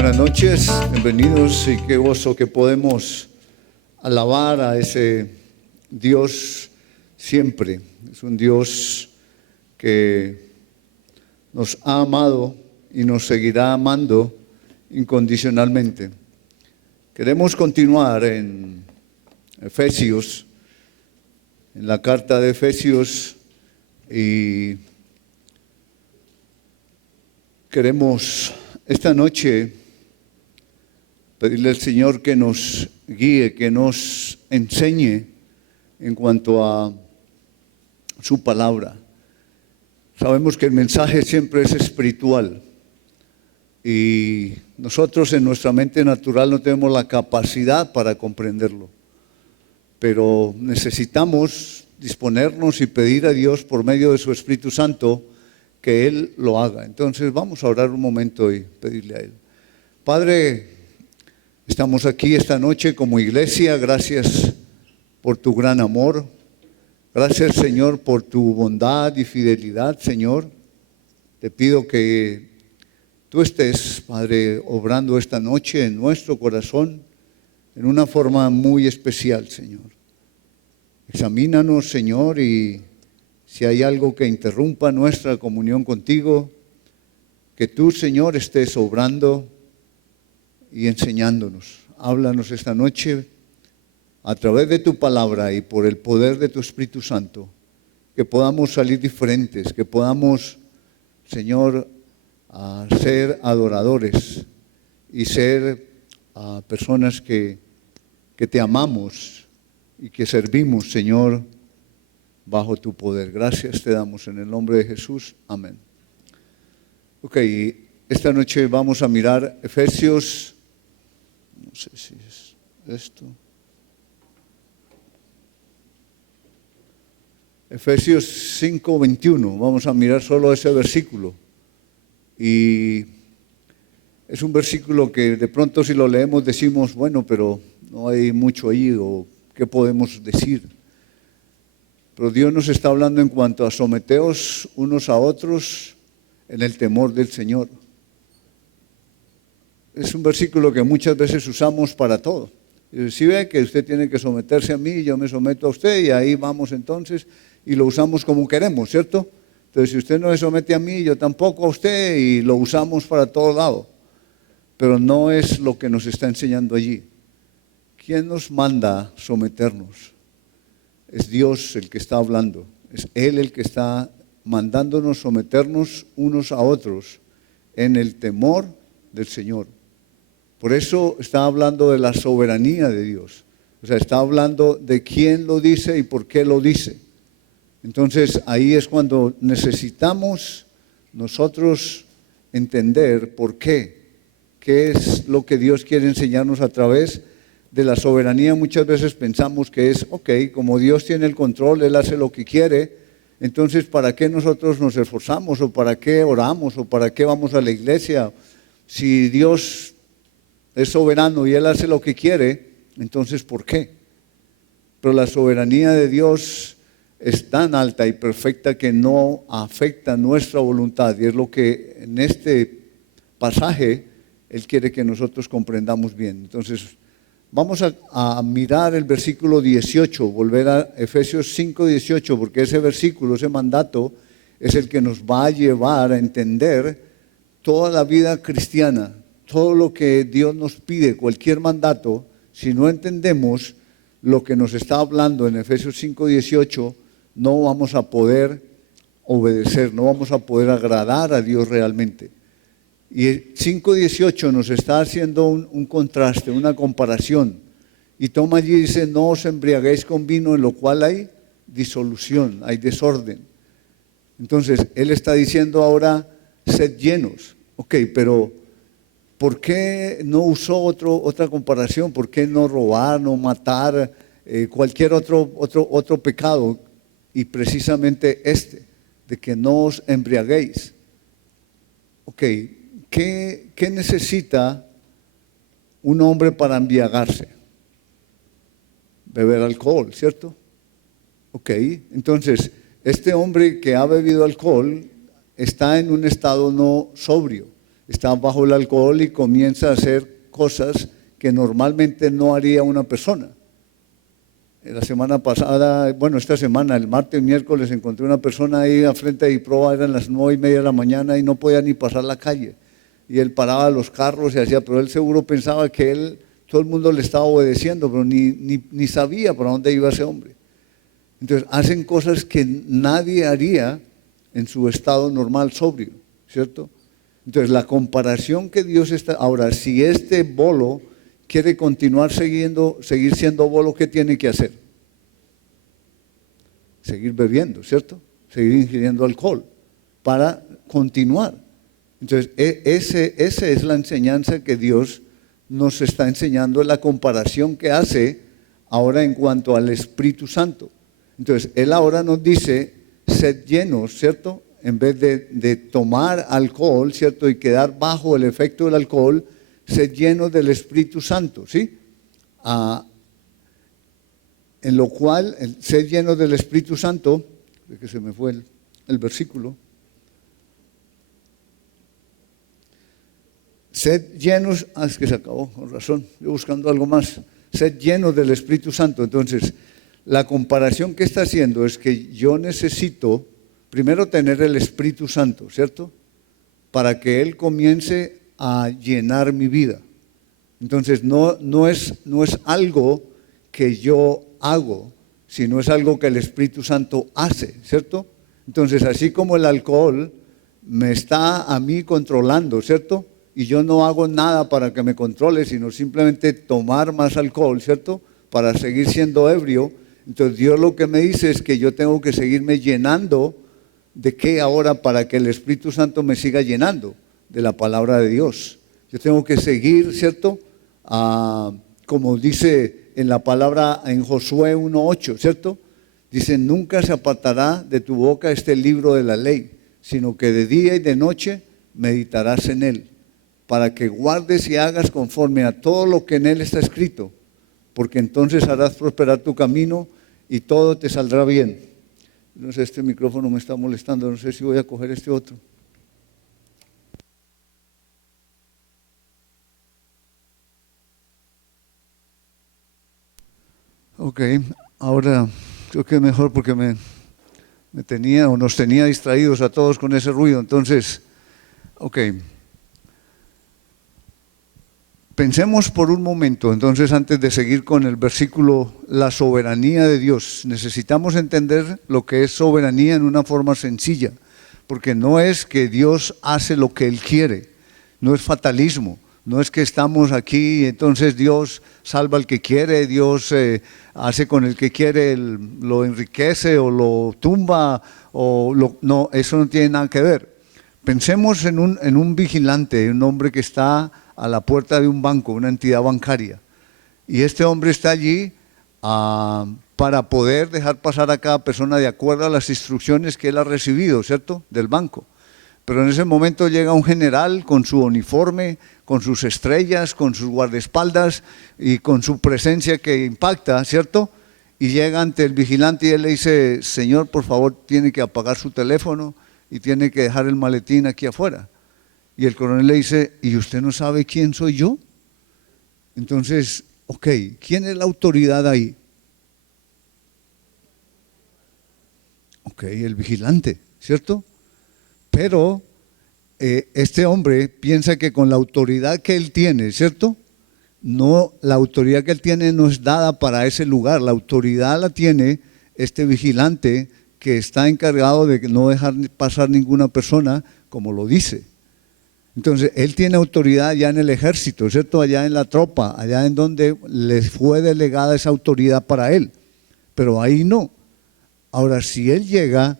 Buenas noches, bienvenidos y qué gozo que podemos alabar a ese Dios siempre. Es un Dios que nos ha amado y nos seguirá amando incondicionalmente. Queremos continuar en Efesios, en la carta de Efesios, y queremos esta noche pedirle al Señor que nos guíe, que nos enseñe en cuanto a su palabra. Sabemos que el mensaje siempre es espiritual y nosotros en nuestra mente natural no tenemos la capacidad para comprenderlo, pero necesitamos disponernos y pedir a Dios por medio de su Espíritu Santo que Él lo haga. Entonces vamos a orar un momento y pedirle a Él. Padre, estamos aquí esta noche como iglesia. Gracias por tu gran amor. Gracias, Señor, por tu bondad y fidelidad, Señor. Te pido que tú estés, Padre, obrando esta noche en nuestro corazón en una forma muy especial, Señor. Examínanos, Señor, y si hay algo que interrumpa nuestra comunión contigo, que tú, Señor, estés obrando y enseñándonos. Háblanos esta noche a través de tu palabra y por el poder de tu Espíritu Santo, que podamos salir diferentes, que podamos, Señor, ser adoradores y ser personas que te amamos y que servimos, Señor, bajo tu poder. Gracias te damos en el nombre de Jesús. Amén. Ok, esta noche vamos a mirar Efesios, no sé si es esto. Efesios 5:21, vamos a mirar solo ese versículo. Y es un versículo que de pronto si lo leemos decimos, bueno, pero no hay mucho ahí, o ¿qué podemos decir? Pero Dios nos está hablando en cuanto a someteos unos a otros en el temor del Señor. Es un versículo que muchas veces usamos para todo. Si ve que usted tiene que someterse a mí, yo me someto a usted y ahí vamos entonces y lo usamos como queremos, ¿cierto? Entonces si usted no se somete a mí, yo tampoco a usted y lo usamos para todo lado. Pero no es lo que nos está enseñando allí. ¿Quién nos manda someternos? Es Dios el que está hablando, es Él el que está mandándonos someternos unos a otros en el temor del Señor. Por eso está hablando de la soberanía de Dios, o sea, está hablando de quién lo dice y por qué lo dice. Entonces ahí es cuando necesitamos nosotros entender por qué es lo que Dios quiere enseñarnos a través de la soberanía. Muchas veces pensamos que es, ok, como Dios tiene el control, Él hace lo que quiere, entonces ¿para qué nosotros nos esforzamos? ¿O para qué oramos? ¿O para qué vamos a la iglesia? Si Dios es soberano y Él hace lo que quiere, entonces ¿por qué? Pero la soberanía de Dios es tan alta y perfecta que no afecta nuestra voluntad, y es lo que en este pasaje Él quiere que nosotros comprendamos bien. Entonces vamos a mirar el versículo 18, volver a Efesios 5:18, porque ese versículo, ese mandato, es el que nos va a llevar a entender toda la vida cristiana, todo lo que Dios nos pide, cualquier mandato. Si no entendemos lo que nos está hablando en Efesios 5:18, no vamos a poder obedecer, no vamos a poder agradar a Dios realmente. Y 5:18 nos está haciendo un contraste, una comparación. Y toma allí y dice, no os embriaguéis con vino en lo cual hay disolución, hay desorden. Entonces, Él está diciendo ahora, sed llenos. Ok, pero ¿por qué no usó otra comparación? ¿Por qué no robar, no matar, cualquier otro pecado? Y precisamente de que no os embriaguéis. Ok, ¿qué necesita un hombre para embriagarse? Beber alcohol, ¿cierto? Ok, entonces, este hombre que ha bebido alcohol está en un estado no sobrio, está bajo el alcohol y comienza a hacer cosas que normalmente no haría una persona. La semana pasada, bueno, esta semana, el martes y miércoles, encontré una persona ahí a frente de Iproa, eran las 9:30 de la mañana y no podía ni pasar la calle. Y él paraba los carros y hacía, pero él seguro pensaba que todo el mundo le estaba obedeciendo, pero ni sabía para dónde iba ese hombre. Entonces, hacen cosas que nadie haría en su estado normal, sobrio, ¿cierto? Entonces, la comparación que Dios está... Ahora, si este bolo quiere continuar seguir siendo bolo, ¿qué tiene que hacer? Seguir bebiendo, ¿cierto? Seguir ingiriendo alcohol para continuar. Entonces, esa es la enseñanza que Dios nos está enseñando, la comparación que hace ahora en cuanto al Espíritu Santo. Entonces, Él ahora nos dice, sed llenos, ¿cierto? En vez de tomar alcohol, ¿cierto? Y quedar bajo el efecto del alcohol, sed llenos del Espíritu Santo, ¿sí? En lo cual, sed llenos del Espíritu Santo, de que se me fue el versículo. Sed llenos, es que se acabó, con razón, yo buscando algo más. Sed llenos del Espíritu Santo. Entonces, la comparación que está haciendo es que yo necesito primero tener el Espíritu Santo, ¿cierto? Para que Él comience a llenar mi vida. Entonces, no es algo que yo hago, sino es algo que el Espíritu Santo hace, ¿cierto? Entonces, así como el alcohol me está a mí controlando, ¿cierto? Y yo no hago nada para que me controle, sino simplemente tomar más alcohol, ¿cierto? Para seguir siendo ebrio. Entonces Dios lo que me dice es que yo tengo que seguirme llenando. ¿De qué ahora? Para que el Espíritu Santo me siga llenando de la palabra de Dios. Yo tengo que seguir, ¿cierto? Como dice en la palabra en Josué 1:8, ¿cierto? Dice, nunca se apartará de tu boca este libro de la ley, sino que de día y de noche meditarás en él, para que guardes y hagas conforme a todo lo que en él está escrito, porque entonces harás prosperar tu camino y todo te saldrá bien. No sé, este micrófono me está molestando, no sé si voy a coger este otro. Ok, ahora creo que es mejor porque nos tenía distraídos a todos con ese ruido. Entonces, ok. Pensemos por un momento, entonces, antes de seguir con el versículo, la soberanía de Dios. Necesitamos entender lo que es soberanía en una forma sencilla, porque no es que Dios hace lo que Él quiere, no es fatalismo, no es que estamos aquí y entonces Dios salva al que quiere, Dios hace con el que quiere, lo enriquece o lo tumba, no, eso no tiene nada que ver. Pensemos en un vigilante, un hombre que está a la puerta de un banco, una entidad bancaria. Y este hombre está allí para poder dejar pasar a cada persona de acuerdo a las instrucciones que él ha recibido, ¿cierto? Del banco. Pero en ese momento llega un general con su uniforme, con sus estrellas, con sus guardaespaldas y con su presencia que impacta, ¿cierto? Y llega ante el vigilante y él le dice, señor, por favor, tiene que apagar su teléfono y tiene que dejar el maletín aquí afuera. Y el coronel le dice, ¿y usted no sabe quién soy yo? Entonces, ok, ¿quién es la autoridad ahí? Ok, el vigilante, ¿cierto? Pero este hombre piensa que con la autoridad que él tiene, ¿cierto? No, la autoridad que él tiene no es dada para ese lugar, la autoridad la tiene este vigilante que está encargado de no dejar pasar ninguna persona, como lo dice. Entonces, él tiene autoridad ya en el ejército, ¿cierto? Allá en la tropa, allá en donde les fue delegada esa autoridad para él. Pero ahí no. Ahora, si él llega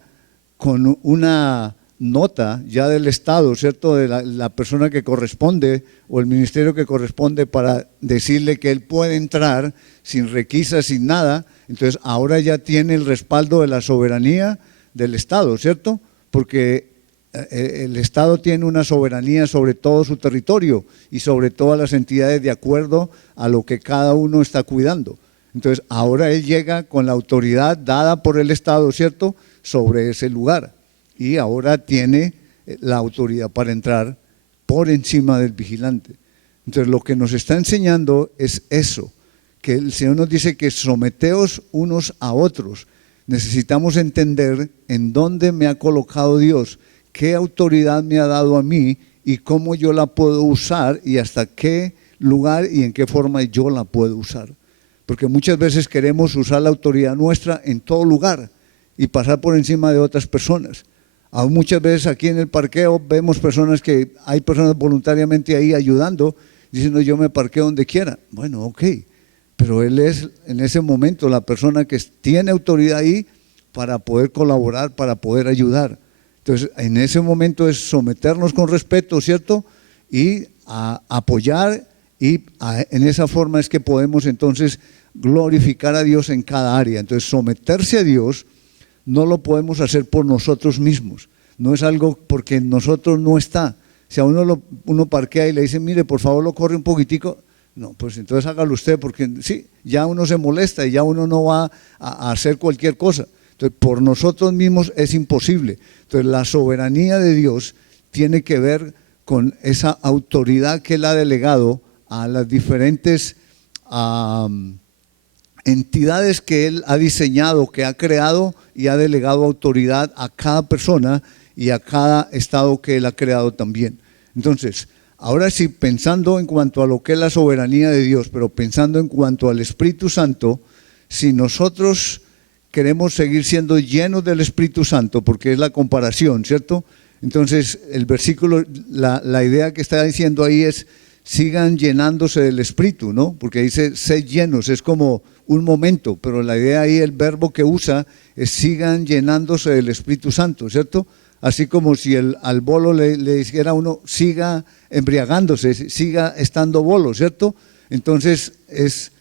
con una nota ya del Estado, ¿cierto? De la persona que corresponde o el ministerio que corresponde para decirle que él puede entrar sin requisas, sin nada, entonces ahora ya tiene el respaldo de la soberanía del Estado, ¿cierto? Porque el Estado tiene una soberanía sobre todo su territorio y sobre todas las entidades de acuerdo a lo que cada uno está cuidando. Entonces, ahora él llega con la autoridad dada por el Estado, ¿cierto?, sobre ese lugar. Y ahora tiene la autoridad para entrar por encima del vigilante. Entonces lo que nos está enseñando es eso, que el Señor nos dice que someteos unos a otros. Necesitamos entender en dónde me ha colocado Dios, qué autoridad me ha dado a mí y cómo yo la puedo usar y hasta qué lugar y en qué forma yo la puedo usar. Porque muchas veces queremos usar la autoridad nuestra en todo lugar y pasar por encima de otras personas. Aún muchas veces aquí en el parqueo vemos personas que hay personas voluntariamente ahí ayudando, diciendo yo me parqueo donde quiera. Bueno, ok, pero él es en ese momento la persona que tiene autoridad ahí para poder colaborar, para poder ayudar. Entonces, en ese momento es someternos con respeto, ¿cierto? Y a apoyar y en esa forma es que podemos entonces glorificar a Dios en cada área. Entonces, someterse a Dios no lo podemos hacer por nosotros mismos. No es algo porque en nosotros no está. Si a uno parquea y le dice, mire, por favor lo corre un poquitico, no, pues entonces hágalo usted, porque sí, ya uno se molesta y ya uno no va a hacer cualquier cosa. Entonces, por nosotros mismos es imposible. Entonces, la soberanía de Dios tiene que ver con esa autoridad que Él ha delegado a las diferentes entidades que Él ha diseñado, que ha creado y ha delegado autoridad a cada persona y a cada estado que Él ha creado también. Entonces, ahora sí, pensando en cuanto a lo que es la soberanía de Dios, pero pensando en cuanto al Espíritu Santo, si nosotros queremos seguir siendo llenos del Espíritu Santo, porque es la comparación, ¿cierto? Entonces, el versículo, la idea que está diciendo ahí es, sigan llenándose del Espíritu, ¿no? Porque dice, sed llenos, es como un momento, pero la idea ahí, el verbo que usa, es sigan llenándose del Espíritu Santo, ¿cierto? Así como si al bolo le dijera a uno, siga embriagándose, siga estando bolo, ¿cierto? Entonces, es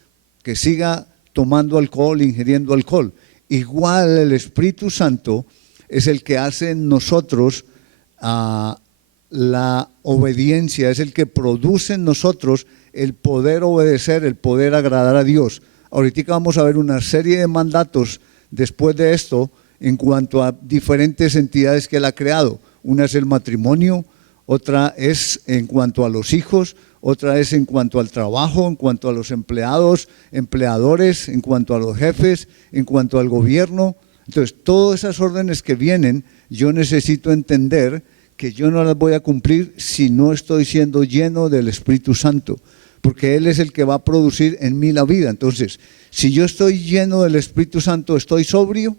que siga tomando alcohol, ingiriendo alcohol. Igual el Espíritu Santo es el que hace en nosotros la obediencia, es el que produce en nosotros el poder obedecer, el poder agradar a Dios. Ahorita vamos a ver una serie de mandatos después de esto en cuanto a diferentes entidades que Él ha creado. Una es el matrimonio, otra es en cuanto a los hijos, otra es en cuanto al trabajo, en cuanto a los empleados, empleadores, en cuanto a los jefes, en cuanto al gobierno. Entonces, todas esas órdenes que vienen, yo necesito entender que yo no las voy a cumplir si no estoy siendo lleno del Espíritu Santo, porque Él es el que va a producir en mí la vida. Entonces, si yo estoy lleno del Espíritu Santo, ¿estoy sobrio?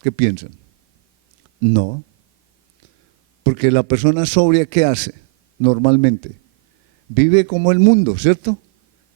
¿Qué piensan? No. Porque la persona sobria, ¿qué hace normalmente? Vive como el mundo, ¿cierto?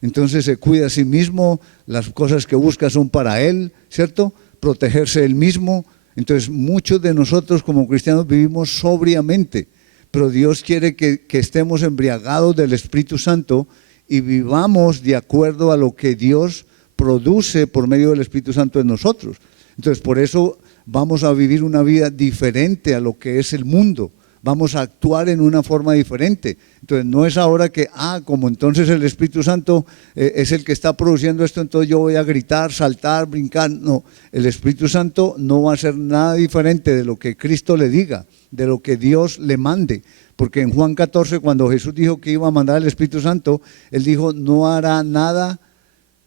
Entonces se cuida a sí mismo, las cosas que busca son para él, ¿cierto? Protegerse él mismo. Entonces muchos de nosotros como cristianos vivimos sobriamente, pero Dios quiere que estemos embriagados del Espíritu Santo y vivamos de acuerdo a lo que Dios produce por medio del Espíritu Santo en nosotros. Entonces por eso vamos a vivir una vida diferente a lo que es el mundo. Vamos a actuar en una forma diferente. Entonces no es ahora que, como entonces el Espíritu Santo es el que está produciendo esto, entonces yo voy a gritar, saltar, brincar. No, el Espíritu Santo no va a hacer nada diferente de lo que Cristo le diga, de lo que Dios le mande. Porque en Juan 14, cuando Jesús dijo que iba a mandar el Espíritu Santo, Él dijo, no hará nada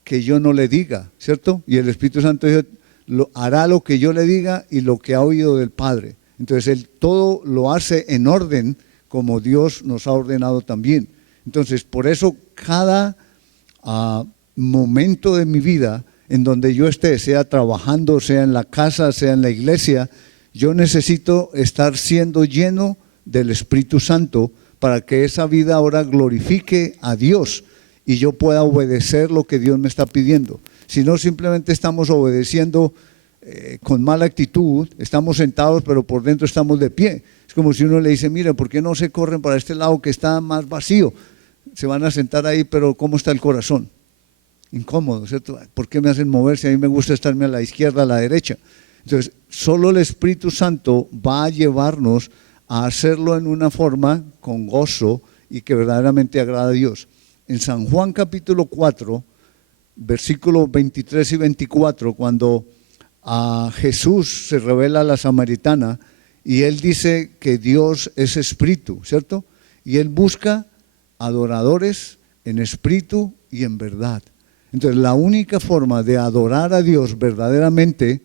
que yo no le diga, ¿cierto? Y el Espíritu Santo dijo, hará lo que yo le diga y lo que ha oído del Padre. Entonces Él todo lo hace en orden como Dios nos ha ordenado también. Entonces por eso cada momento de mi vida en donde yo esté, sea trabajando, sea en la casa, sea en la iglesia, yo necesito estar siendo lleno del Espíritu Santo para que esa vida ahora glorifique a Dios y yo pueda obedecer lo que Dios me está pidiendo. Si no, simplemente estamos obedeciendo con mala actitud, estamos sentados pero por dentro estamos de pie. Es como si uno le dice, mire, ¿por qué no se corren para este lado que está más vacío? Se van a sentar ahí, pero ¿cómo está el corazón? Incómodo, ¿cierto? ¿Por qué me hacen moverse? A mí me gusta estarme a la izquierda, a la derecha. Entonces, solo el Espíritu Santo va a llevarnos a hacerlo en una forma con gozo y que verdaderamente agrada a Dios. En San Juan capítulo 4, versículos 23 y 24, cuando a Jesús se revela a la samaritana Y Él dice que Dios es espíritu, ¿cierto? Y Él busca adoradores en espíritu y en verdad. Entonces, la única forma de adorar a Dios verdaderamente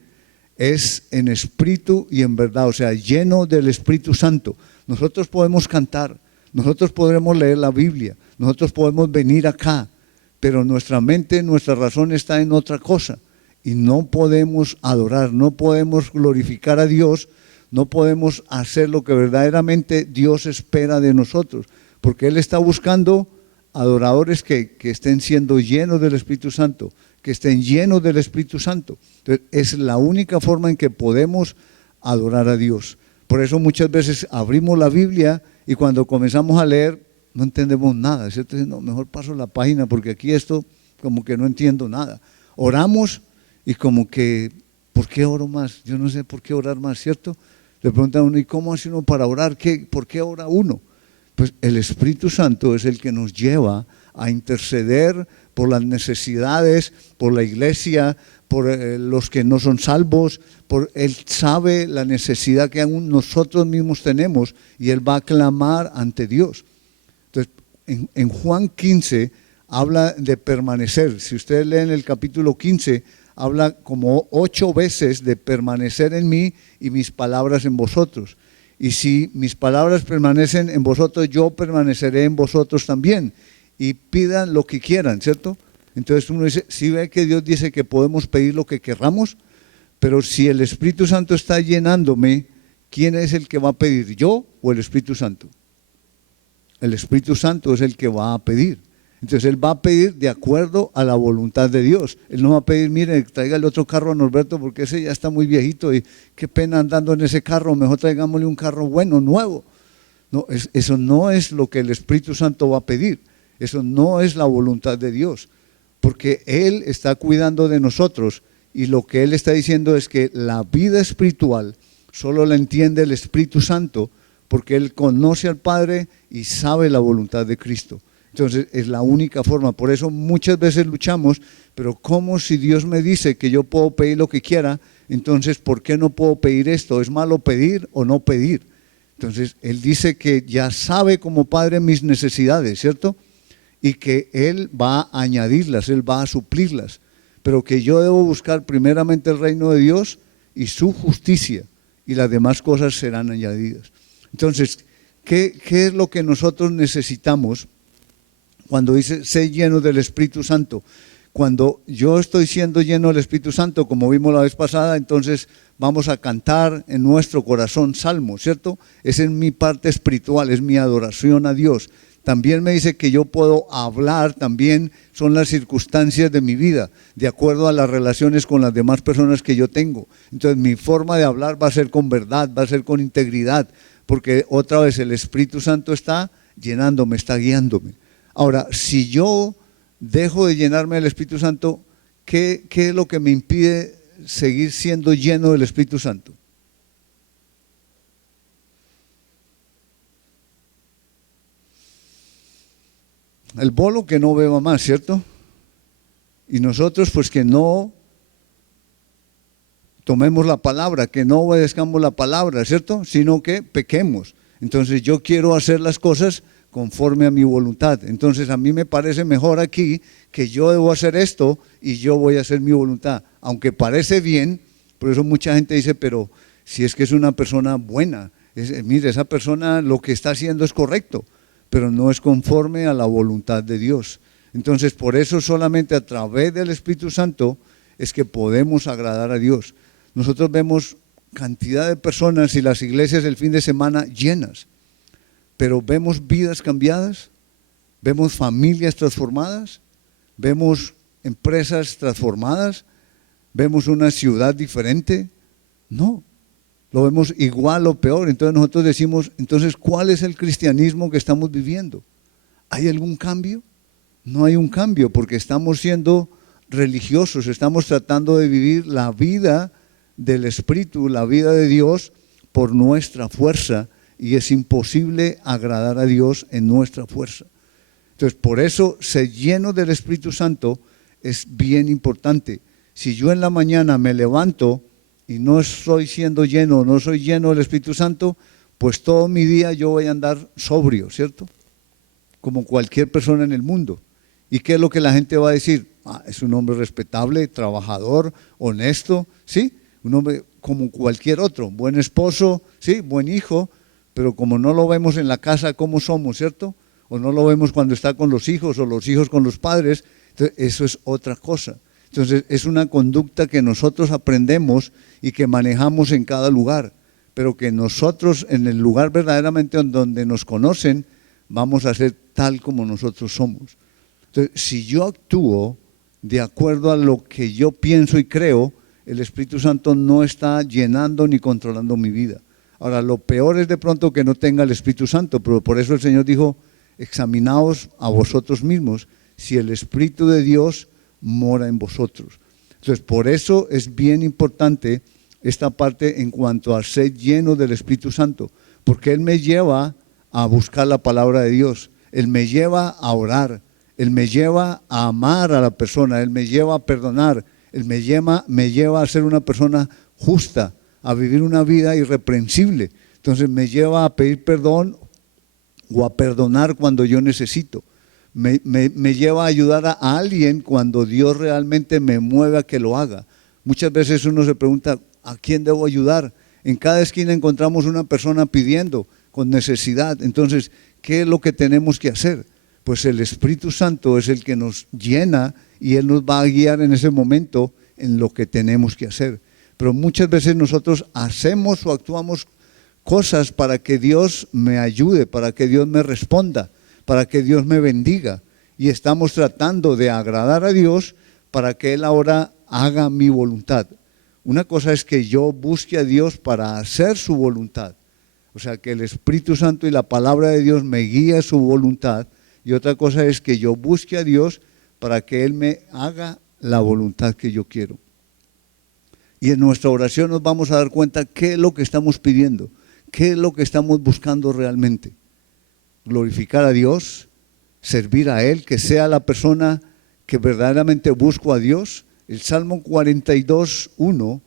es en espíritu y en verdad, o sea, lleno del Espíritu Santo. Nosotros podemos cantar, nosotros podremos leer la Biblia, nosotros podemos venir acá, pero nuestra mente, nuestra razón está en otra cosa. Y no podemos adorar, no podemos glorificar a Dios, no podemos hacer lo que verdaderamente Dios espera de nosotros, porque Él está buscando adoradores que estén siendo llenos del Espíritu Santo, que estén llenos del Espíritu Santo. Entonces, es la única forma en que podemos adorar a Dios. Por eso muchas veces abrimos la Biblia y cuando comenzamos a leer no entendemos nada, ¿cierto? No, mejor paso la página porque aquí esto como que no entiendo nada. Oramos y como que, ¿por qué oro más? Yo no sé por qué orar más, ¿cierto? Le preguntan a uno, ¿y cómo hace uno para orar? ¿Por qué ora uno? Pues el Espíritu Santo es el que nos lleva a interceder por las necesidades, por la iglesia, por los que no son salvos. Él sabe la necesidad que aún nosotros mismos tenemos y Él va a clamar ante Dios. Entonces, en Juan 15 habla de permanecer. Si ustedes leen el capítulo 15, habla como 8 veces de permanecer en mí y mis palabras en vosotros. Y si mis palabras permanecen en vosotros, yo permaneceré en vosotros también. Y pidan lo que quieran, ¿cierto? Entonces uno dice, si ve que Dios dice que podemos pedir lo que querramos, pero si el Espíritu Santo está llenándome, ¿quién es el que va a pedir? ¿Yo o el Espíritu Santo? El Espíritu Santo es el que va a pedir. Entonces Él va a pedir de acuerdo a la voluntad de Dios. Él no va a pedir, mire, traiga el otro carro a Norberto porque ese ya está muy viejito y qué pena andando en ese carro, mejor traigámosle un carro bueno, nuevo. No, eso no es lo que el Espíritu Santo va a pedir. Eso no es la voluntad de Dios, porque Él está cuidando de nosotros y lo que Él está diciendo es que la vida espiritual solo la entiende el Espíritu Santo porque Él conoce al Padre y sabe la voluntad de Cristo. Entonces es la única forma, por eso muchas veces luchamos, pero ¿cómo si Dios me dice que yo puedo pedir lo que quiera? Entonces, ¿por qué no puedo pedir esto? ¿Es malo pedir o no pedir? Entonces, Él dice que ya sabe como Padre mis necesidades, ¿cierto? Y que Él va a añadirlas, Él va a suplirlas, pero que yo debo buscar primeramente el reino de Dios y su justicia, y las demás cosas serán añadidas. Entonces, ¿qué es lo que nosotros necesitamos cuando dice, sé lleno del Espíritu Santo? Cuando yo estoy siendo lleno del Espíritu Santo, como vimos la vez pasada, entonces vamos a cantar en nuestro corazón salmos, ¿cierto? Esa es mi parte espiritual, es mi adoración a Dios. También me dice que yo puedo hablar, también son las circunstancias de mi vida, de acuerdo a las relaciones con las demás personas que yo tengo. Entonces mi forma de hablar va a ser con verdad, va a ser con integridad, porque otra vez el Espíritu Santo está llenándome, está guiándome. Ahora, si yo dejo de llenarme del Espíritu Santo, ¿qué es lo que me impide seguir siendo lleno del Espíritu Santo? El bolo que no beba más, ¿cierto? Y nosotros pues que no tomemos la palabra, que no obedezcamos la palabra, ¿cierto? Sino que pequemos. Entonces yo quiero hacer las cosas conforme a mi voluntad. Entonces a mí me parece mejor aquí que yo debo hacer esto y yo voy a hacer mi voluntad. Aunque parece bien, por eso mucha gente dice, pero si es que es una persona buena, mire, esa persona lo que está haciendo es correcto, pero no es conforme a la voluntad de Dios. Entonces por eso solamente a través del Espíritu Santo es que podemos agradar a Dios. Nosotros vemos cantidad de personas y las iglesias el fin de semana llenas, pero vemos vidas cambiadas, vemos familias transformadas, vemos empresas transformadas, vemos una ciudad diferente. No, lo vemos igual o peor. Entonces nosotros decimos, entonces, ¿cuál es el cristianismo que estamos viviendo? ¿Hay algún cambio? No hay un cambio porque estamos siendo religiosos, estamos tratando de vivir la vida del Espíritu, la vida de Dios por nuestra fuerza, y es imposible agradar a Dios en nuestra fuerza. Entonces, por eso ser lleno del Espíritu Santo es bien importante. Si yo en la mañana me levanto y no estoy siendo lleno, no soy lleno del Espíritu Santo, pues todo mi día yo voy a andar sobrio, ¿cierto? Como cualquier persona en el mundo. ¿Y qué es lo que la gente va a decir? Es un hombre respetable, trabajador, honesto, ¿sí? Un hombre como cualquier otro, buen esposo, ¿sí? Buen hijo, pero como no lo vemos en la casa, ¿cómo somos, cierto? O no lo vemos cuando está con los hijos o los hijos con los padres, entonces eso es otra cosa. Entonces es una conducta que nosotros aprendemos y que manejamos en cada lugar, pero que nosotros en el lugar verdaderamente donde nos conocen, vamos a ser tal como nosotros somos. Entonces, si yo actúo de acuerdo a lo que yo pienso y creo, el Espíritu Santo no está llenando ni controlando mi vida. Ahora, lo peor es de pronto que no tenga el Espíritu Santo, pero por eso el Señor dijo, examinaos a vosotros mismos si el Espíritu de Dios mora en vosotros. Entonces, por eso es bien importante esta parte en cuanto a ser lleno del Espíritu Santo, porque Él me lleva a buscar la palabra de Dios, Él me lleva a orar, Él me lleva a amar a la persona, Él me lleva a perdonar, Él me lleva a ser una persona justa, a vivir una vida irreprensible. Entonces me lleva a pedir perdón o a perdonar cuando yo necesito. Me lleva a ayudar a alguien cuando Dios realmente me mueve a que lo haga. Muchas veces uno se pregunta, ¿a quién debo ayudar? En cada esquina encontramos una persona pidiendo, con necesidad. Entonces, ¿qué es lo que tenemos que hacer? Pues el Espíritu Santo es el que nos llena y Él nos va a guiar en ese momento en lo que tenemos que hacer. Pero muchas veces nosotros hacemos o actuamos cosas para que Dios me ayude, para que Dios me responda, para que Dios me bendiga. Y estamos tratando de agradar a Dios para que Él ahora haga mi voluntad. Una cosa es que yo busque a Dios para hacer su voluntad. O sea, que el Espíritu Santo y la palabra de Dios me guíe a su voluntad. Y otra cosa es que yo busque a Dios para que Él me haga la voluntad que yo quiero. Y en nuestra oración nos vamos a dar cuenta qué es lo que estamos pidiendo, qué es lo que estamos buscando realmente. Glorificar a Dios, servir a Él, que sea la persona que verdaderamente busco a Dios. El Salmo 42:1,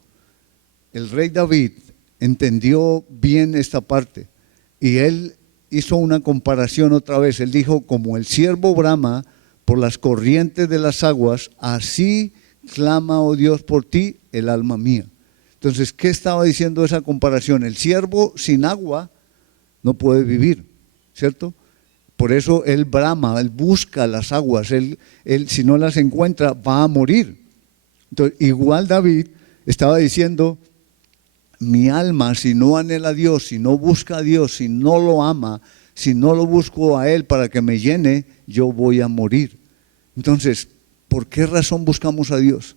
el rey David entendió bien esta parte y él hizo una comparación otra vez. Él dijo, como el ciervo brama por las corrientes de las aguas, así clama, oh Dios, por ti el alma mía. Entonces, ¿qué estaba diciendo esa comparación? El ciervo sin agua no puede vivir, ¿cierto? Por eso él brama, él busca las aguas, él si no las encuentra va a morir. Entonces, igual David estaba diciendo, mi alma si no anhela a Dios, si no busca a Dios, si no lo ama, si no lo busco a Él para que me llene, yo voy a morir. Entonces, ¿por qué razón buscamos a Dios?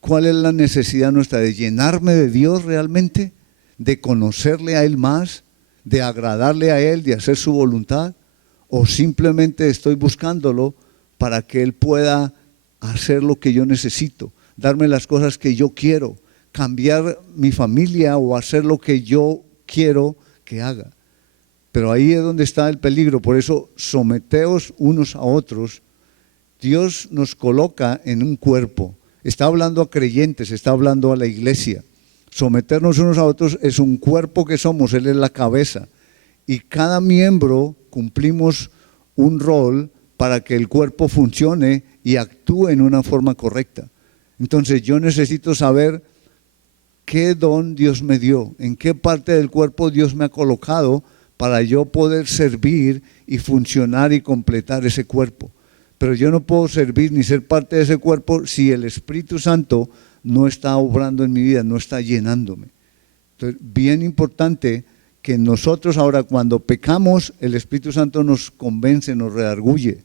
¿Cuál es la necesidad nuestra? ¿De llenarme de Dios realmente? ¿De conocerle a Él más? ¿De agradarle a Él? ¿De hacer su voluntad? ¿O simplemente estoy buscándolo para que Él pueda hacer lo que yo necesito? Darme las cosas que yo quiero, cambiar mi familia o hacer lo que yo quiero que haga. Pero ahí es donde está el peligro. Por eso someteos unos a otros. Dios nos coloca en un cuerpo. Está hablando a creyentes, está hablando a la iglesia. Someternos unos a otros es un cuerpo que somos, Él es la cabeza. Y cada miembro cumplimos un rol para que el cuerpo funcione y actúe en una forma correcta. Entonces yo necesito saber qué don Dios me dio, en qué parte del cuerpo Dios me ha colocado para yo poder servir y funcionar y completar ese cuerpo. Pero yo no puedo servir ni ser parte de ese cuerpo si el Espíritu Santo no está obrando en mi vida, no está llenándome. Entonces, bien importante que nosotros ahora cuando pecamos, el Espíritu Santo nos convence, nos redarguye.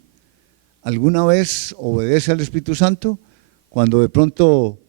¿Alguna vez obedece al Espíritu Santo? Cuando de pronto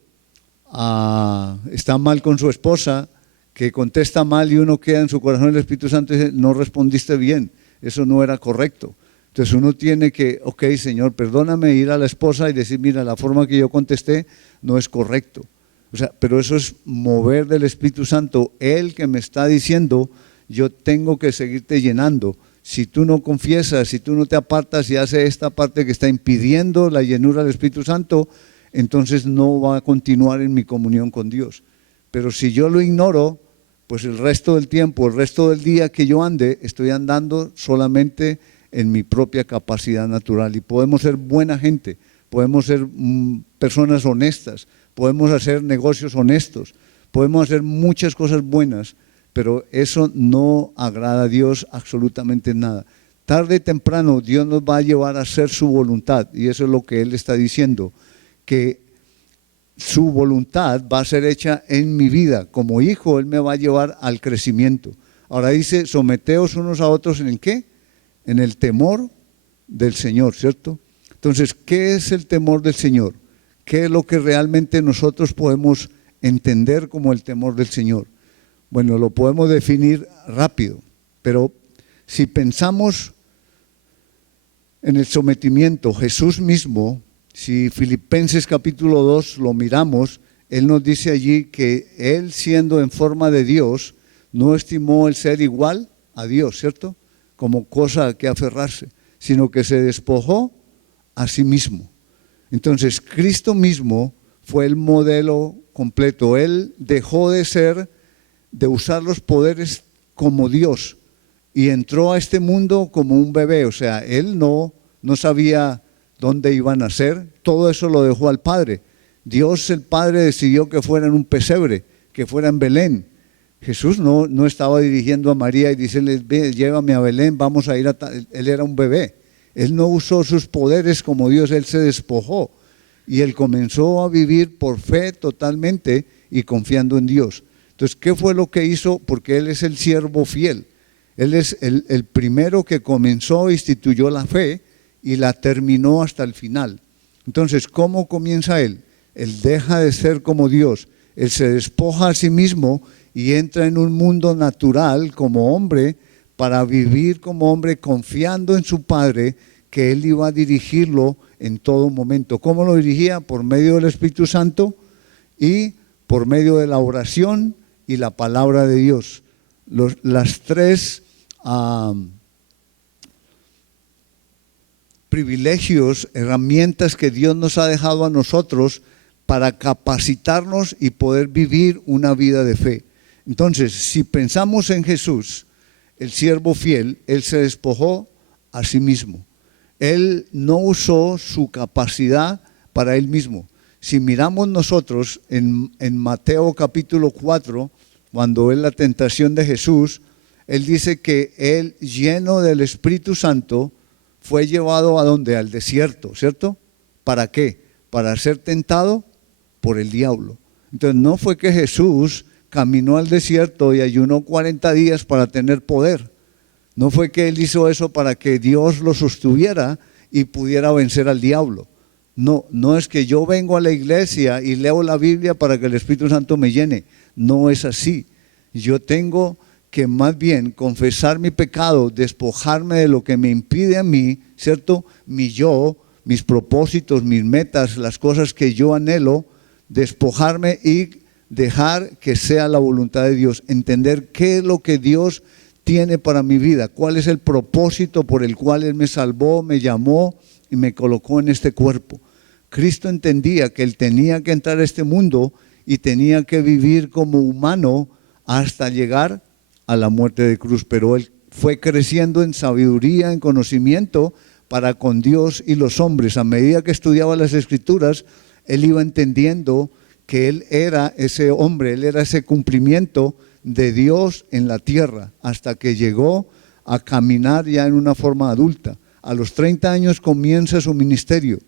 está mal con su esposa, que contesta mal y uno queda en su corazón, el Espíritu Santo dice, no respondiste bien, eso no era correcto. Entonces uno tiene que, ok, Señor, perdóname, ir a la esposa y decir, mira, la forma que yo contesté no es correcto. O sea, pero eso es mover del Espíritu Santo, Él que me está diciendo, yo tengo que seguirte llenando. Si tú no confiesas, si tú no te apartas y haces esta parte que está impidiendo la llenura del Espíritu Santo, entonces no va a continuar en mi comunión con Dios. Pero si yo lo ignoro, pues el resto del tiempo, el resto del día que yo ande, estoy andando solamente en mi propia capacidad natural. Y podemos ser buena gente, podemos ser personas honestas, podemos hacer negocios honestos, podemos hacer muchas cosas buenas, pero eso no agrada a Dios absolutamente nada. Tarde o temprano Dios nos va a llevar a hacer su voluntad, y eso es lo que Él está diciendo, que su voluntad va a ser hecha en mi vida. Como hijo, Él me va a llevar al crecimiento. Ahora dice, someteos unos a otros, ¿en qué? En el temor del Señor, ¿cierto? Entonces, ¿qué es el temor del Señor? ¿Qué es lo que realmente nosotros podemos entender como el temor del Señor? Bueno, lo podemos definir rápido, pero si pensamos en el sometimiento, Jesús mismo, si Filipenses capítulo 2 lo miramos, Él nos dice allí que Él, siendo en forma de Dios, no estimó el ser igual a Dios, ¿cierto? Como cosa a que aferrarse, sino que se despojó a sí mismo. Entonces, Cristo mismo fue el modelo completo. Él dejó de usar los poderes como Dios y entró a este mundo como un bebé. O sea, Él no sabía dónde iba a nacer, todo eso lo dejó al Padre. Dios el Padre decidió que fuera en un pesebre, que fuera en Belén. Jesús no estaba dirigiendo a María y diciéndole, llévame a Belén, vamos a ir a tal. Él era un bebé. Él no usó sus poderes como Dios, Él se despojó. Y Él comenzó a vivir por fe totalmente y confiando en Dios. Entonces, ¿qué fue lo que hizo? Porque Él es el siervo fiel. Él es el primero que comenzó, instituyó la fe y la terminó hasta el final. Entonces, ¿cómo comienza Él? Él deja de ser como Dios. Él se despoja a sí mismo y entra en un mundo natural como hombre para vivir como hombre confiando en su Padre, que Él iba a dirigirlo en todo momento. ¿Cómo lo dirigía? Por medio del Espíritu Santo y por medio de la oración y la palabra de Dios. Las tres privilegios, herramientas que Dios nos ha dejado a nosotros para capacitarnos y poder vivir una vida de fe. Entonces, si pensamos en Jesús, el siervo fiel, Él se despojó a sí mismo. Él no usó su capacidad para Él mismo. Si miramos nosotros en Mateo capítulo 4, cuando es la tentación de Jesús, Él dice que Él, lleno del Espíritu Santo, fue llevado ¿a dónde? Al desierto, ¿cierto? ¿Para qué? Para ser tentado por el diablo. Entonces no fue que Jesús caminó al desierto y ayunó 40 días para tener poder. No fue que Él hizo eso para que Dios lo sostuviera y pudiera vencer al diablo. No es que yo vengo a la iglesia y leo la Biblia para que el Espíritu Santo me llene. No es así. Yo tengo que más bien confesar mi pecado, despojarme de lo que me impide a mí, ¿cierto? Mi yo, mis propósitos, mis metas, las cosas que yo anhelo, despojarme y dejar que sea la voluntad de Dios, entender qué es lo que Dios tiene para mi vida, cuál es el propósito por el cual Él me salvó, me llamó y me colocó en este cuerpo. Cristo entendía que Él tenía que entrar a este mundo y tenía que vivir como humano hasta llegar a la muerte de cruz, pero Él fue creciendo en sabiduría, en conocimiento para con Dios y los hombres. A medida que estudiaba las Escrituras, Él iba entendiendo que Él era ese hombre, Él era ese cumplimiento de Dios en la tierra, hasta que llegó a caminar ya en una forma adulta. A los 30 años comienza su ministerio,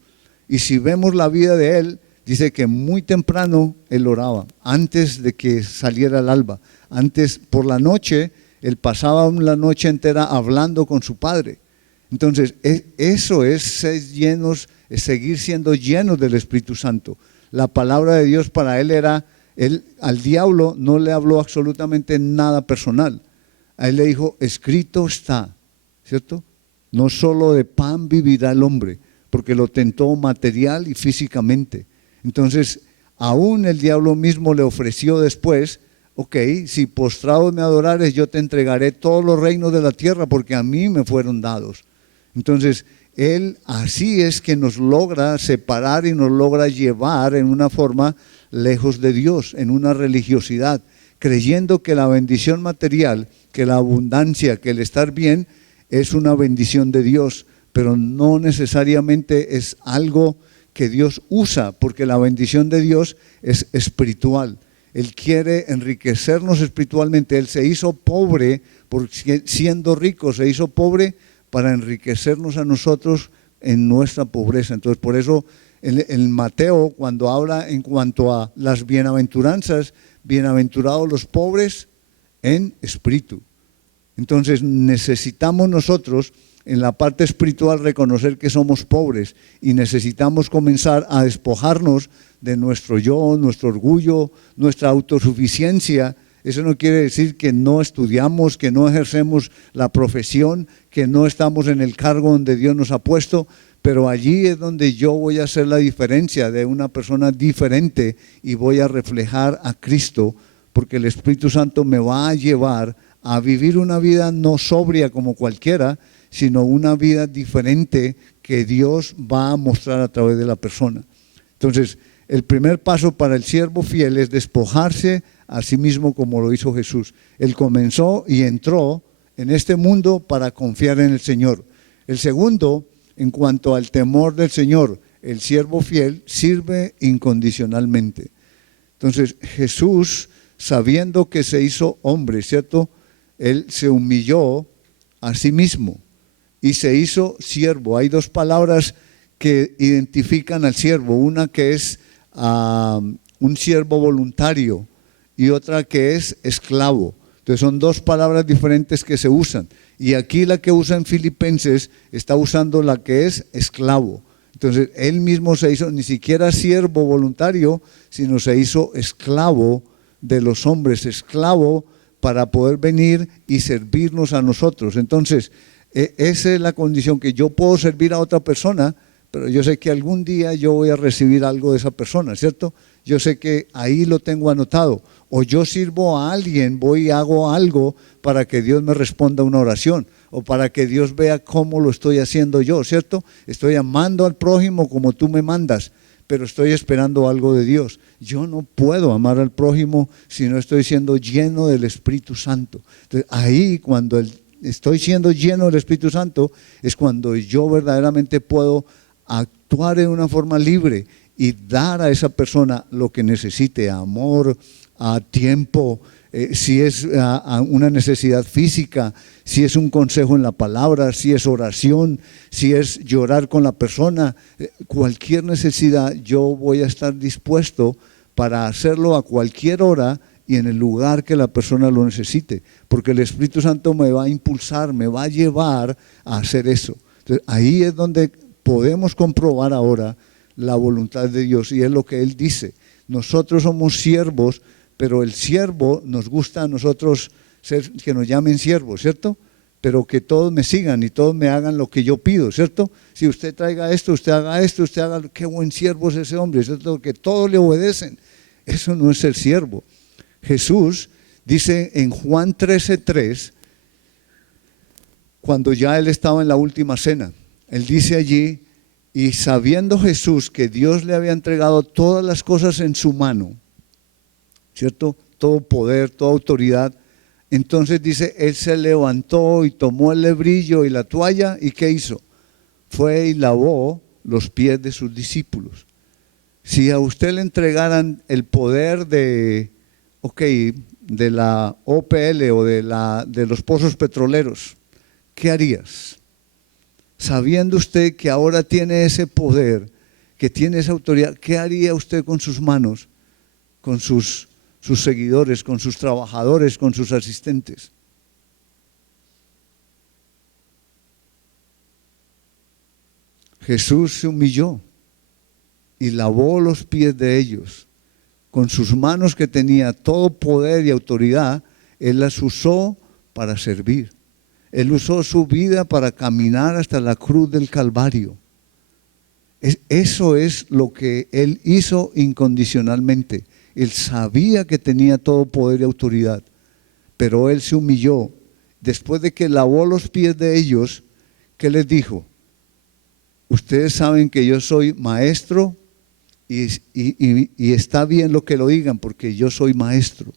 y si vemos la vida de Él, dice que muy temprano Él oraba, antes de que saliera el alba. Antes, por la noche, Él pasaba la noche entera hablando con su Padre. Entonces, eso es seguir siendo llenos del Espíritu Santo. La palabra de Dios para Él era, al diablo no le habló absolutamente nada personal. A Él le dijo, escrito está, ¿cierto? No solo de pan vivirá el hombre, porque lo tentó material y físicamente. Entonces, aún el diablo mismo le ofreció después, ok, si postrado me adorares, yo te entregaré todos los reinos de la tierra, porque a mí me fueron dados. Entonces, Él así es que nos logra separar y nos logra llevar en una forma lejos de Dios, en una religiosidad, creyendo que la bendición material, que la abundancia, que el estar bien es una bendición de Dios, pero no necesariamente es algo que Dios usa, porque la bendición de Dios es espiritual. Él quiere enriquecernos espiritualmente. Él se hizo pobre, siendo rico, se hizo pobre para enriquecernos a nosotros en nuestra pobreza. Entonces, por eso en Mateo, cuando habla en cuanto a las bienaventuranzas, bienaventurados los pobres en espíritu. Entonces, necesitamos nosotros en la parte espiritual reconocer que somos pobres y necesitamos comenzar a despojarnos de nuestro yo, nuestro orgullo, nuestra autosuficiencia. Eso no quiere decir que no estudiamos, que no ejercemos la profesión, que no estamos en el cargo donde Dios nos ha puesto, pero allí es donde yo voy a hacer la diferencia de una persona diferente y voy a reflejar a Cristo, porque el Espíritu Santo me va a llevar a vivir una vida no sobria como cualquiera, sino una vida diferente que Dios va a mostrar a través de la persona. Entonces, el primer paso para el siervo fiel es despojarse a sí mismo como lo hizo Jesús. Él comenzó y entró en este mundo para confiar en el Señor. El segundo, en cuanto al temor del Señor, el siervo fiel sirve incondicionalmente. Entonces, Jesús, sabiendo que se hizo hombre, ¿cierto? Él se humilló a sí mismo y se hizo siervo. Hay dos palabras que identifican al siervo, una que es un siervo voluntario y otra que es esclavo. Entonces son dos palabras diferentes que se usan. Y aquí la que usa en Filipenses está usando la que es esclavo. Entonces él mismo se hizo ni siquiera siervo voluntario, sino se hizo esclavo de los hombres, esclavo para poder venir y servirnos a nosotros. Entonces, esa es la condición, que yo puedo servir a otra persona, pero yo sé que algún día yo voy a recibir algo de esa persona, ¿cierto? Yo sé que ahí lo tengo anotado. O yo sirvo a alguien, voy y hago algo para que Dios me responda una oración, o para que Dios vea cómo lo estoy haciendo yo, ¿cierto? Estoy amando al prójimo como tú me mandas, pero estoy esperando algo de Dios. Yo no puedo amar al prójimo si no estoy siendo lleno del Espíritu Santo. Entonces, ahí cuando estoy siendo lleno del Espíritu Santo es cuando yo verdaderamente puedo actuar de una forma libre y dar a esa persona lo que necesite, amor, a tiempo, si es una necesidad física, si es un consejo en la palabra, si es oración, si es llorar con la persona, cualquier necesidad yo voy a estar dispuesto para hacerlo a cualquier hora y en el lugar que la persona lo necesite, porque el Espíritu Santo me va a impulsar, me va a llevar a hacer eso. Entonces, ahí es donde podemos comprobar ahora la voluntad de Dios, y es lo que Él dice. Nosotros somos siervos, pero el siervo, nos gusta a nosotros que nos llamen siervos, ¿cierto? Pero que todos me sigan y todos me hagan lo que yo pido, ¿cierto? Si usted traiga esto, usted haga esto, usted haga, qué buen siervo es ese hombre, ¿cierto? Que todos le obedecen. Eso no es ser siervo. Jesús dice en Juan 13:3, cuando ya Él estaba en la última cena, Él dice allí: y sabiendo Jesús que Dios le había entregado todas las cosas en su mano, ¿cierto? Todo poder, toda autoridad. Entonces dice, Él se levantó y tomó el lebrillo y la toalla, ¿y qué hizo? Fue y lavó los pies de sus discípulos. Si a usted le entregaran el poder de la OPL o de los pozos petroleros, ¿qué harías? Sabiendo usted que ahora tiene ese poder, que tiene esa autoridad, ¿qué haría usted con sus manos, con sus seguidores, con sus trabajadores, con sus asistentes? Jesús se humilló y lavó los pies de ellos. Con sus manos, que tenía todo poder y autoridad, Él las usó para servir. Él usó su vida para caminar hasta la cruz del Calvario. Eso es lo que Él hizo incondicionalmente. Él sabía que tenía todo poder y autoridad, pero Él se humilló. Después de que lavó los pies de ellos, ¿qué les dijo? Ustedes saben que yo soy maestro y está bien lo que lo digan porque yo soy maestro.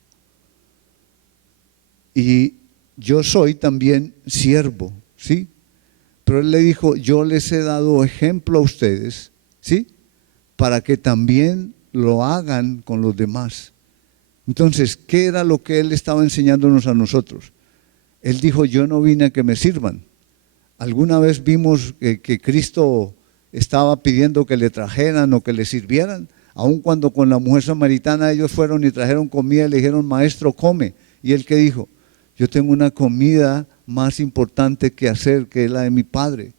Y yo soy también siervo, ¿sí? Pero él le dijo, yo les he dado ejemplo a ustedes, ¿sí? Para que también lo hagan con los demás. Entonces, ¿qué era lo que él estaba enseñándonos a nosotros? Él dijo, yo no vine a que me sirvan. Alguna vez vimos que Cristo estaba pidiendo que le trajeran o que le sirvieran, aun cuando con la mujer samaritana ellos fueron y trajeron comida y le dijeron, maestro, come. Y él que dijo, yo tengo una comida más importante que hacer, que es la de mi Padre.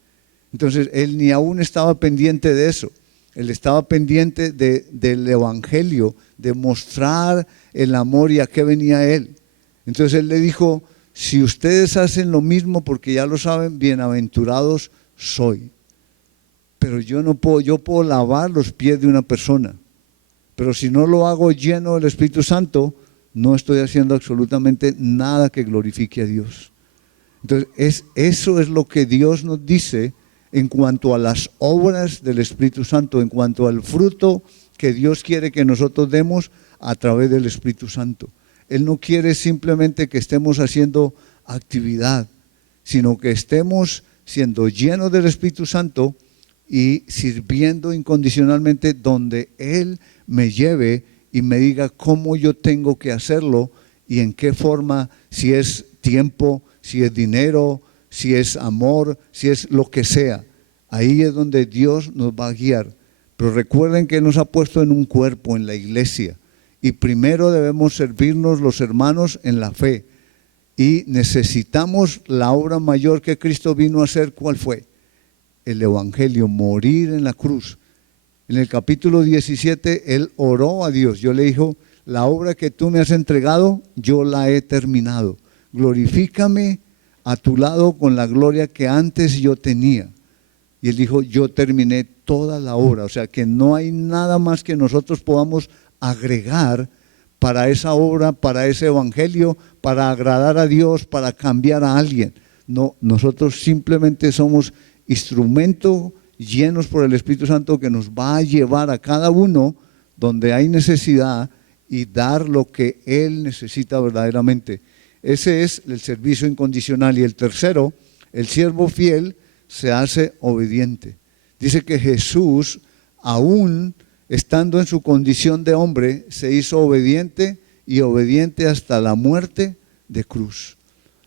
Entonces él ni aún estaba pendiente de eso. Él estaba pendiente del evangelio, de mostrar el amor y a qué venía él. Entonces él le dijo, si ustedes hacen lo mismo, porque ya lo saben, bienaventurados soy. Pero yo puedo lavar los pies de una persona. Pero si no lo hago lleno del Espíritu Santo, no estoy haciendo absolutamente nada que glorifique a Dios. Entonces, eso es lo que Dios nos dice en cuanto a las obras del Espíritu Santo, en cuanto al fruto que Dios quiere que nosotros demos a través del Espíritu Santo. Él no quiere simplemente que estemos haciendo actividad, sino que estemos siendo llenos del Espíritu Santo y sirviendo incondicionalmente donde Él me lleve y me diga cómo yo tengo que hacerlo y en qué forma, si es tiempo, si es dinero, si es amor, si es lo que sea. Ahí es donde Dios nos va a guiar. Pero recuerden que Él nos ha puesto en un cuerpo, en la iglesia. Y primero debemos servirnos los hermanos en la fe. Y necesitamos la obra mayor que Cristo vino a hacer. ¿Cuál fue? El evangelio, morir en la cruz. En el capítulo 17, Él oró a Dios. Yo le dijo, la obra que tú me has entregado, yo la he terminado. Glorifícame a tu lado con la gloria que antes yo tenía. Y Él dijo, yo terminé toda la obra. O sea que no hay nada más que nosotros podamos agregar para esa obra, para ese evangelio, para agradar a Dios, para cambiar a alguien. No, nosotros simplemente somos instrumento llenos por el Espíritu Santo que nos va a llevar a cada uno donde hay necesidad y dar lo que Él necesita verdaderamente. Ese es el servicio incondicional. Y el tercero, el siervo fiel se hace obediente. Dice que Jesús, aún estando en su condición de hombre, se hizo obediente y obediente hasta la muerte de cruz.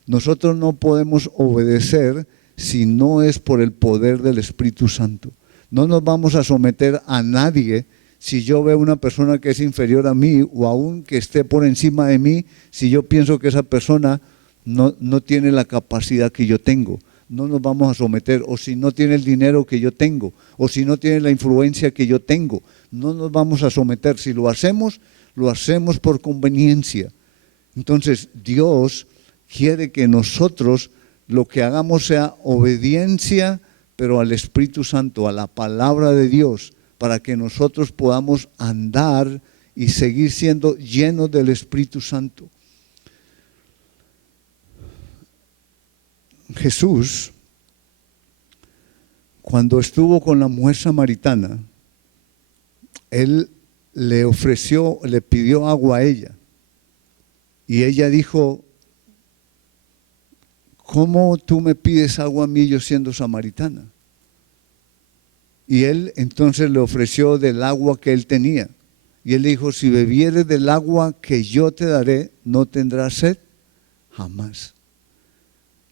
Nosotros no podemos obedecer si no es por el poder del Espíritu Santo. No nos vamos a someter a nadie si yo veo una persona que es inferior a mí o aún que esté por encima de mí, si yo pienso que esa persona no tiene la capacidad que yo tengo. No nos vamos a someter, o si no tiene el dinero que yo tengo, o si no tiene la influencia que yo tengo, no nos vamos a someter. Si lo hacemos por conveniencia. Entonces Dios quiere que nosotros lo que hagamos sea obediencia, pero al Espíritu Santo, a la palabra de Dios, para que nosotros podamos andar y seguir siendo llenos del Espíritu Santo. Jesús, cuando estuvo con la mujer samaritana, Él le pidió agua a ella. Y ella dijo, ¿cómo tú me pides agua a mí yo siendo samaritana? Y Él entonces le ofreció del agua que Él tenía. Y Él le dijo, si bebieres del agua que yo te daré, no tendrás sed jamás.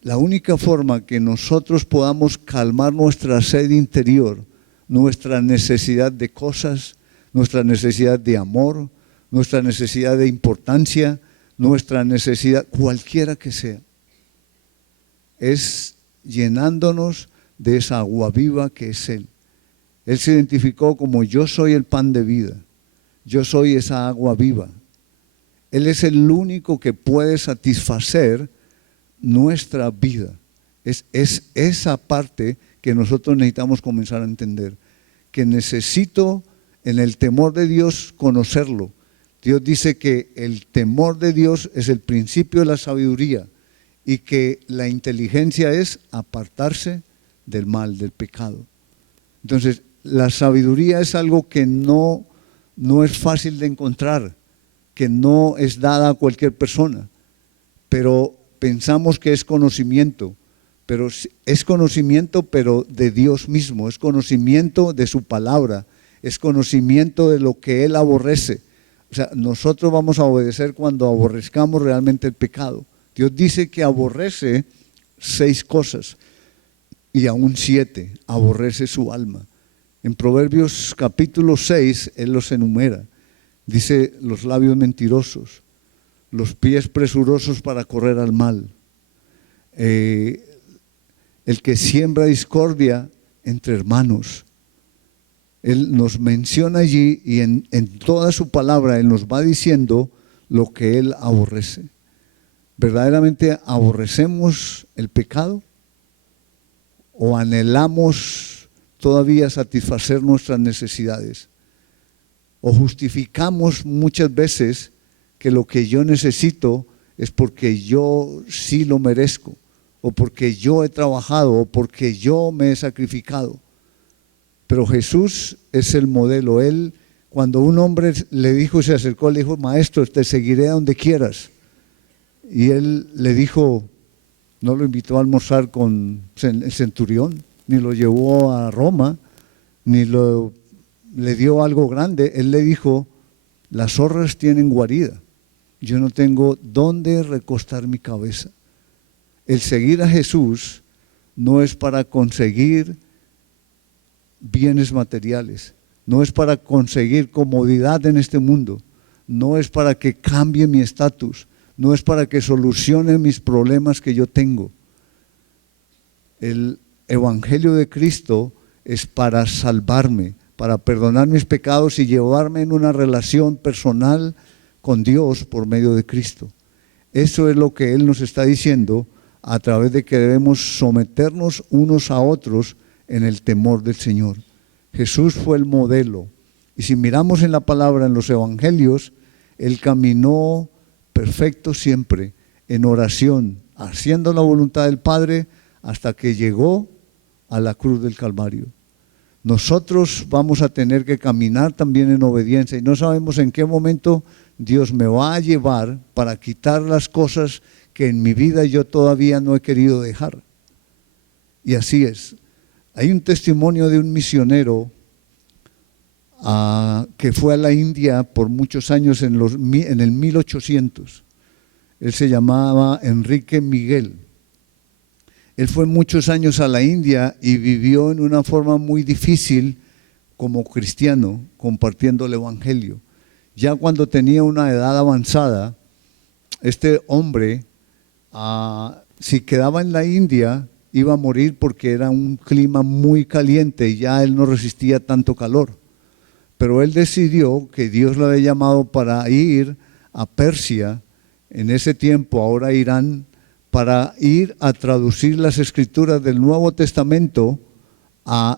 La única forma que nosotros podamos calmar nuestra sed interior, nuestra necesidad de cosas, nuestra necesidad de amor, nuestra necesidad de importancia, nuestra necesidad, cualquiera que sea, es llenándonos de esa agua viva que es Él. Él se identificó como yo soy el pan de vida, yo soy esa agua viva. Él es el único que puede satisfacer nuestra vida. Es esa parte que nosotros necesitamos comenzar a entender, que necesito en el temor de Dios conocerlo. Dios dice que el temor de Dios es el principio de la sabiduría y que la inteligencia es apartarse del mal, del pecado. Entonces, la sabiduría es algo que no es fácil de encontrar, que no es dada a cualquier persona, pero pensamos que es conocimiento, pero es conocimiento pero de Dios mismo, es conocimiento de su palabra, es conocimiento de lo que Él aborrece. O sea, nosotros vamos a obedecer cuando aborrezcamos realmente el pecado. Dios dice que aborrece 6 cosas y aún 7, aborrece su alma. En Proverbios capítulo 6, Él los enumera. Dice: los labios mentirosos, los pies presurosos para correr al mal, el que siembra discordia entre hermanos. Él nos menciona allí y en toda su palabra Él nos va diciendo lo que Él aborrece. ¿Verdaderamente aborrecemos el pecado? ¿O anhelamos todavía satisfacer nuestras necesidades? ¿O justificamos muchas veces que lo que yo necesito es porque yo sí lo merezco, o porque yo he trabajado, o porque yo me he sacrificado? Pero Jesús es el modelo. Él, cuando un hombre le dijo, se acercó, le dijo: maestro, te seguiré a donde quieras. Y él le dijo, no lo invitó a almorzar con el centurión, ni lo llevó a Roma, ni le dio algo grande. Él le dijo: las zorras tienen guarida, yo no tengo dónde recostar mi cabeza. El seguir a Jesús no es para conseguir bienes materiales, no es para conseguir comodidad en este mundo, no es para que cambie mi estatus, no es para que solucione mis problemas que yo tengo. El Evangelio de Cristo es para salvarme, para perdonar mis pecados y llevarme en una relación personal con Dios por medio de Cristo. Eso es lo que Él nos está diciendo, a través de que debemos someternos unos a otros en el temor del Señor. Jesús fue el modelo. Y si miramos en la palabra, en los evangelios, Él caminó perfecto siempre, en oración, haciendo la voluntad del Padre, hasta que llegó a la cruz del Calvario. Nosotros vamos a tener que caminar también en obediencia, y no sabemos en qué momento Dios me va a llevar para quitar las cosas que en mi vida yo todavía no he querido dejar. Y así es. Hay un testimonio de un misionero que fue a la India por muchos años en el 1800. Él se llamaba Enrique Miguel. Él fue muchos años a la India y vivió en una forma muy difícil como cristiano, compartiendo el Evangelio. Ya cuando tenía una edad avanzada, este hombre, si quedaba en la India, iba a morir porque era un clima muy caliente y ya él no resistía tanto calor. Pero él decidió que Dios lo había llamado para ir a Persia, en ese tiempo, ahora Irán, para ir a traducir las escrituras del Nuevo Testamento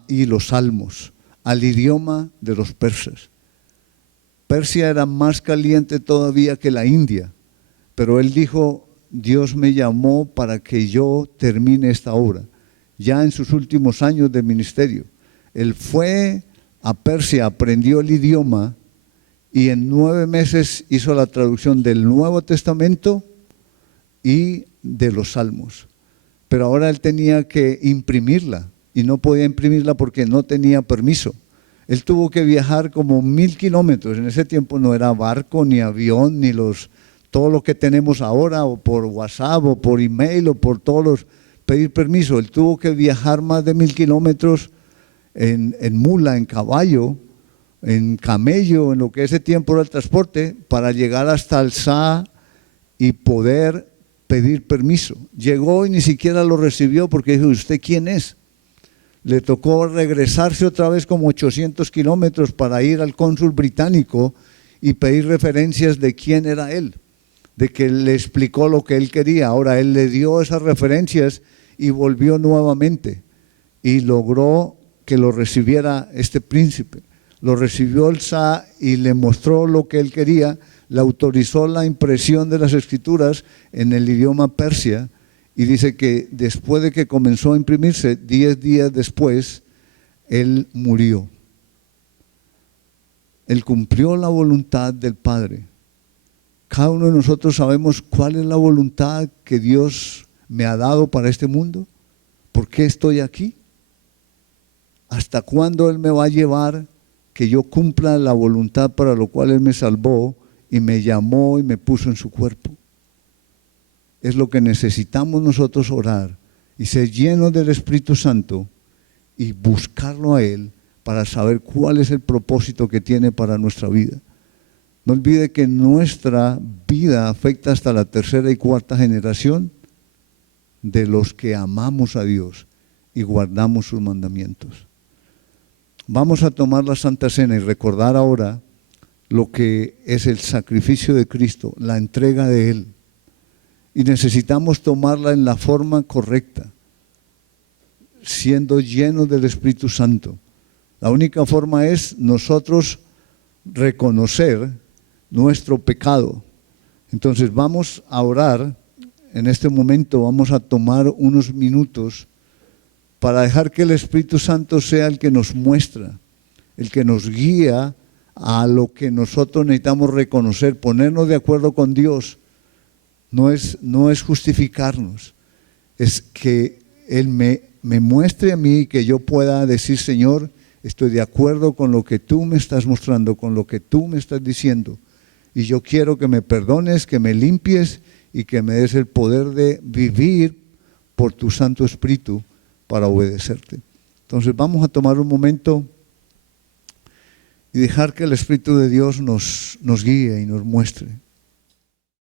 y los Salmos al idioma de los persas. Persia era más caliente todavía que la India, pero él dijo: Dios me llamó para que yo termine esta obra. Ya en sus últimos años de ministerio, él fue a Persia, aprendió el idioma y en 9 meses hizo la traducción del Nuevo Testamento y de los Salmos. Pero ahora él tenía que imprimirla y no podía imprimirla porque no tenía permiso. Él tuvo que viajar como 1000 kilómetros. En ese tiempo no era barco, ni avión, ni todo lo que tenemos ahora, o por WhatsApp, o por email, o por pedir permiso. Él tuvo que viajar más de 1000 kilómetros en mula, en caballo, en camello, en lo que ese tiempo era el transporte, para llegar hasta el SA y poder pedir permiso. Llegó y ni siquiera lo recibió porque dijo: ¿usted quién es? Le tocó regresarse otra vez como 800 kilómetros para ir al cónsul británico y pedir referencias de quién era él, de que le explicó lo que él quería. Ahora él le dio esas referencias y volvió nuevamente y logró que lo recibiera este príncipe. Lo recibió el Shah y le mostró lo que él quería, le autorizó la impresión de las escrituras en el idioma persia, y dice que después de que comenzó a imprimirse, 10 días después, él murió. Él cumplió la voluntad del Padre. Cada uno de nosotros sabemos cuál es la voluntad que Dios me ha dado para este mundo. ¿Por qué estoy aquí? ¿Hasta cuándo Él me va a llevar que yo cumpla la voluntad para lo cual Él me salvó y me llamó y me puso en su cuerpo? Es lo que necesitamos nosotros orar y ser llenos del Espíritu Santo y buscarlo a Él para saber cuál es el propósito que tiene para nuestra vida. No olvide que nuestra vida afecta hasta la tercera y cuarta generación de los que amamos a Dios y guardamos sus mandamientos. Vamos a tomar la Santa Cena y recordar ahora lo que es el sacrificio de Cristo, la entrega de Él. Y necesitamos tomarla en la forma correcta, siendo llenos del Espíritu Santo. La única forma es nosotros reconocer nuestro pecado. Entonces vamos a orar. En este momento vamos a tomar unos minutos para dejar que el Espíritu Santo sea el que nos muestra, el que nos guía a lo que nosotros necesitamos reconocer, ponernos de acuerdo con Dios. No es justificarnos, es que Él me muestre a mí, que yo pueda decir: Señor, estoy de acuerdo con lo que tú me estás mostrando, con lo que tú me estás diciendo, y yo quiero que me perdones, que me limpies y que me des el poder de vivir por tu Santo Espíritu para obedecerte. Entonces vamos a tomar un momento y dejar que el Espíritu de Dios nos guíe y nos muestre.